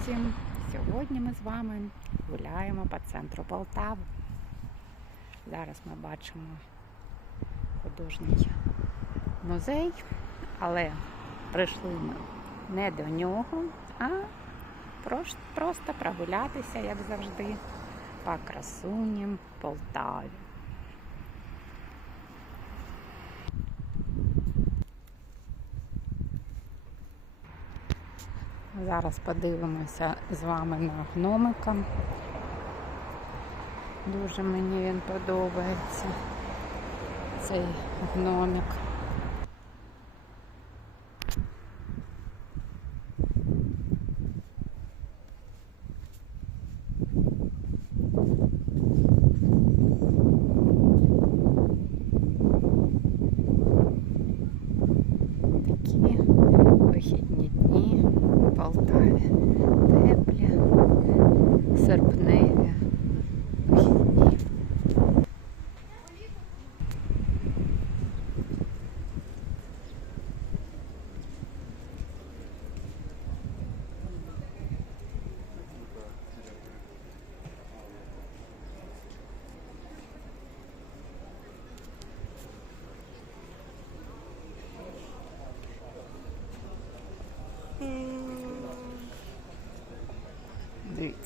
друзі! Сьогодні ми з вами гуляємо по центру Полтави. Зараз ми бачимо художній музей, але прийшли ми не до нього, а просто прогулятися, як завжди, по красуням Полтаві. Зараз подивимося з вами на гномика. Дуже мені він подобається. Цей гномик.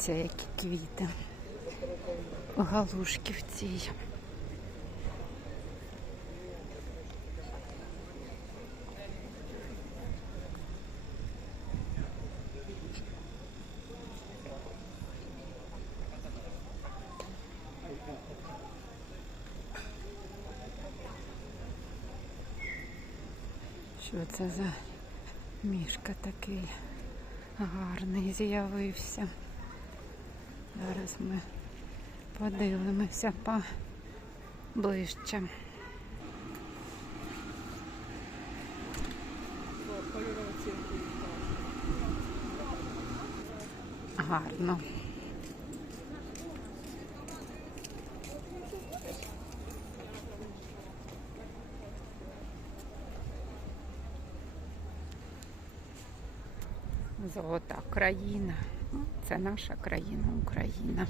Дивіться, які квіти. Галушки в цій. Що це за мішка такий гарний з'явився? Зараз ми подивимося поближче. Гарно. Золота країна. Це наша країна, Україна.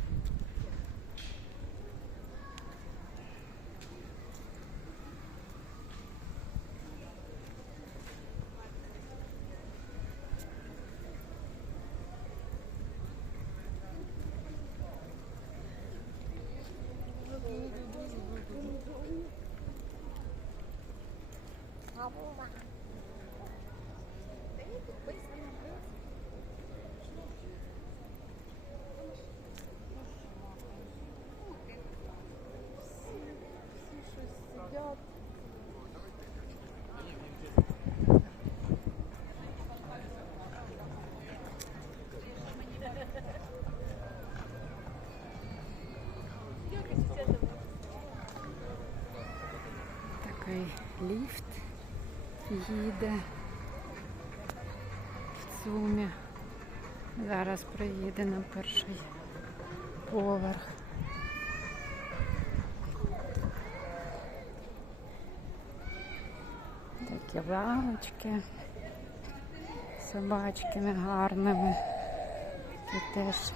Такий ліфт їде в цумі. Зараз приїде на перший поверх. Такі лавочки з собачками гарними. І теж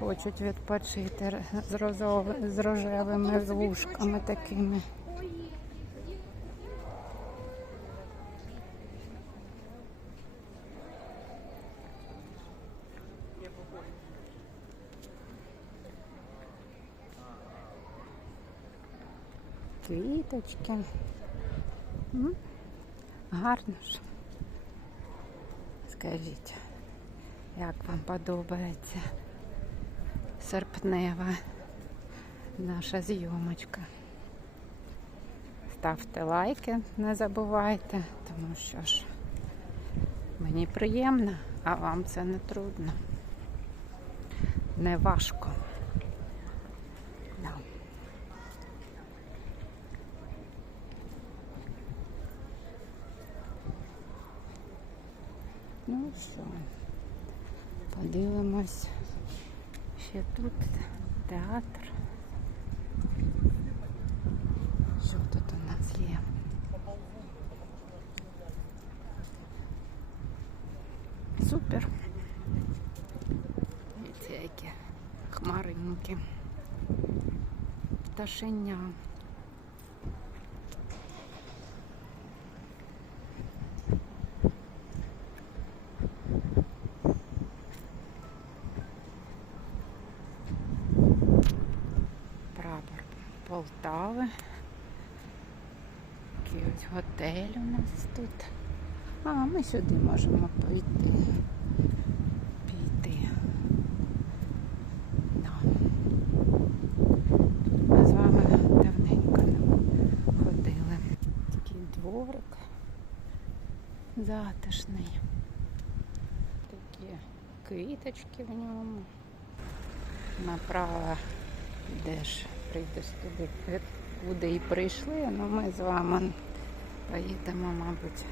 хочуть відпочити з, розов- з рожевими вушками такими. Квіточки. Гарно ж. Скажіть, як вам подобається серпнева наша зйомочка. Ставте лайки, не забувайте, тому що ж мені приємно, а вам це не трудно. Не важко. Да. Ну що, подивимось. Ще тут театр. Що тут у нас є? Супер. Дивіться, які хмаринки. Пташеня. Полтави. Такий ось готель у нас тут. А, ми сюди можемо пойти. Піти. Да. Тут ми з вами давненько не ходили. Такий дворик затишний. Такі квіточки в ньому. Направо йдеш, прийдеш туди, е, куди і прийшли, але ми з вами поїдемо, мабуть.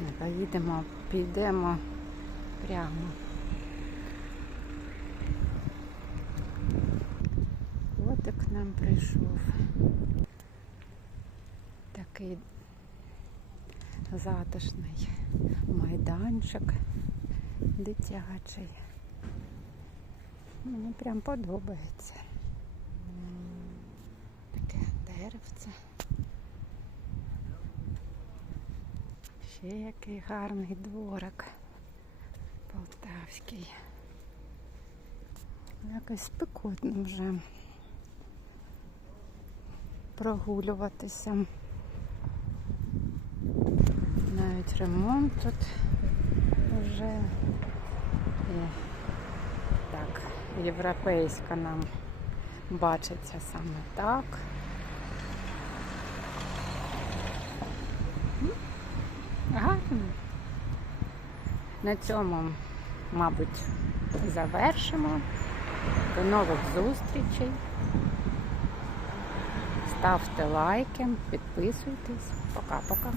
Не поїдемо, підемо прямо. Котик нам прийшов. Такий затишний майданчик дитячий. Мені прям подобається. Деревце. Ще який гарний дворик полтавський. Якось спекотно вже прогулюватися. Навіть ремонт тут вже і так, європейська нам бачиться саме так. М, Гарно. На цьому, мабуть, завершимо. До нових зустрічей. Ставте лайки, підписуйтесь. Пока-пока.